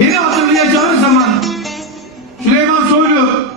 Beni hatırlayacağın zaman Süleyman Soylu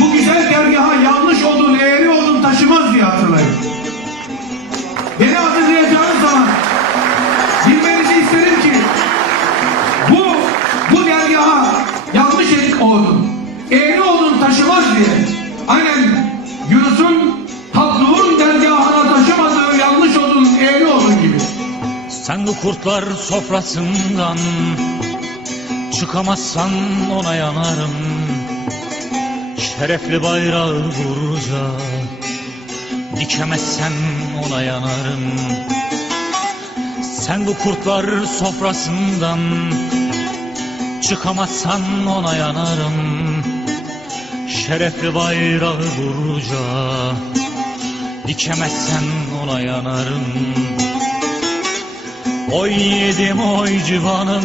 bu güzel dergaha yanlış olduğunu, eğri olduğunu taşımaz diye hatırlayın. Beni hatırlayacağınız zaman bilmenizi isterim ki bu bu dergaha yanlış olduğunu, eğri olduğunu taşımaz diye. Aynen Yunus'un tatlığın dergahına taşımadığı yanlış olduğunun eğri olduğu gibi. Sen bu kurtlar sofrasından Çıkamazsan ona yanarım. Şerefli bayrağı vuracak. Dikemezsen ona yanarım. Sen bu kurtlar sofrasından Çıkamazsan ona yanarım. Şerefli bayrağı vuracak. Dikemezsen ona yanarım. Oy yedim oy civanım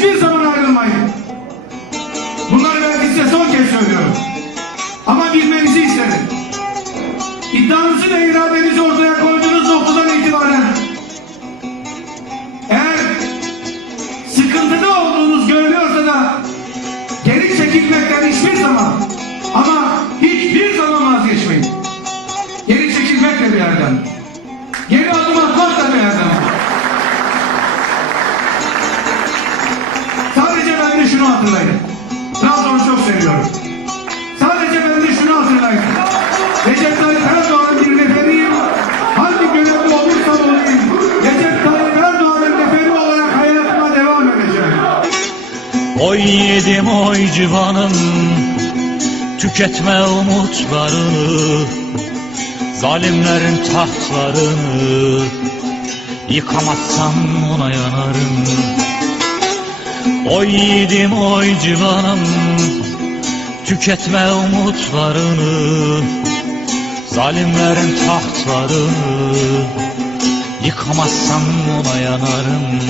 hiçbir zaman ayrılmayın. Bunları ben size son kez söylüyorum. Ama bilmenizi isterim. İddianızı ve iradenizi ortaya koyduğunuz noktadan itibaren eğer sıkıntıda olduğunuz görülüyorsa da geri çekilmekten hiçbir zaman ama hiçbir zaman vazgeçmeyin. Geri çekilmek de bir yerden. Geri adım atmak şunu hatırlayın. Trabzon'u çok seviyorum. Sadece ben de şunu hatırlayın. Recep Tayyip Erdoğan'ın bir neferiyim. Hangi görevde olursam olayım. Recep Tayyip Erdoğan'ın neferi olarak hayatıma devam edeceğim. Oy yedim oy civanım Tüketme umutlarını Zalimlerin tahtlarını Yıkamazsan ona yanarım Oy yedim oy civanım Tüketme umutlarını Zalimlerin tahtlarını Yıkamazsan ona yanarım